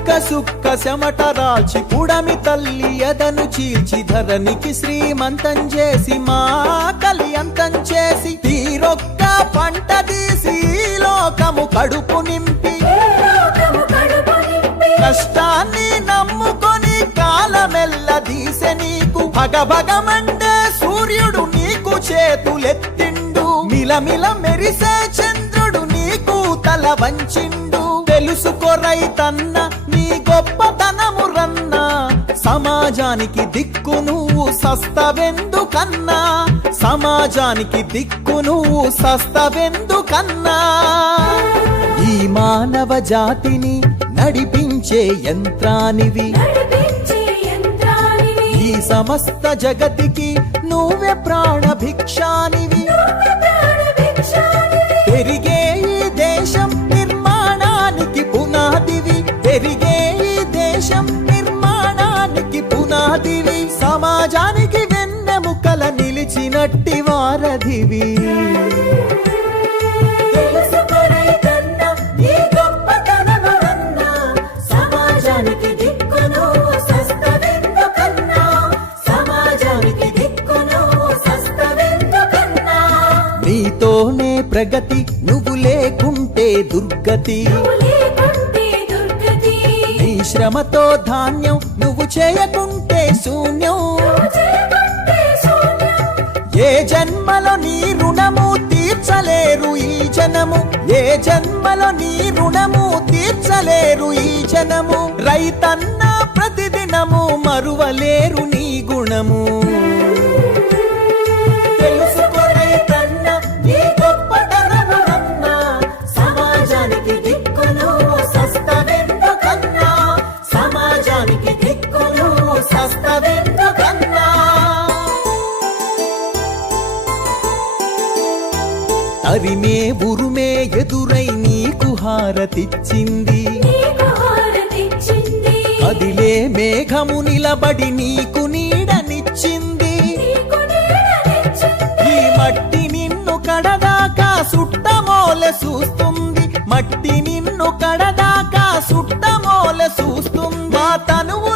చుక్క సుక్క చెమట రాల్చి పుడమి తల్లి ఎదను చీల్చి ధరణికి శ్రీమంతం చేసి మా కలియంతం చేసి తీరొక్క పంట తీసి లోకము కడుపు నింపి కష్టాన్ని నమ్ముకొని కాలమెల్ల దీసె నీకు భగభగమండే సూర్యుడు నీకు చేతులెత్తిండు మిలమిల మెరిసే చంద్రుడు నీకు తల వంచిండు తెలుసుకో రైతన్న నీ గొప్పతనము రన్నా సమాజానికి దిక్కు నువ్వు సస్తవెందుకన్నా సమాజానికి దిక్కు నువ్వు సస్తవెందుకన్నా ఈ మానవ జాతిని నడిపించే యంత్రానివి ఈ సమస్త జగతికి నువ్వే ప్రాణభిక్షానివి పెరిగే ఈ దేశం నిర్మాణానికి పునాదివి పెరిగే ఈ దేశం నిర్మాణానికి పునాదివి సమాజానికి వెన్నెముకల నిలిచినట్టి వారధివి నీతోనే ప్రగతి నువ్వు లేకుంటే దుర్గతి నీ శ్రమతో ధాన్యం నువ్వు చేయకుంటే శూన్యం ఏ జన్మలో నీ రుణము తీర్చలేరు ఈ జనము ఏ జన్మలో నీ రుణము తీర్చలేరు ఈ జనము రైతన్న ప్రతిదినము మరువలేరు నీ గుణము అరిమే ఉరుమే ఎదురై నీకు హారతిచ్చింది అదిలే మేఘము నిలబడి నీకు నీడనిచ్చింది ఈ మట్టి నిన్ను కడదాకా సుట్టమోలె చూస్తుంది మట్టి నిన్ను కడదాకా సుట్టమోలె చూస్తుంది మా తనువు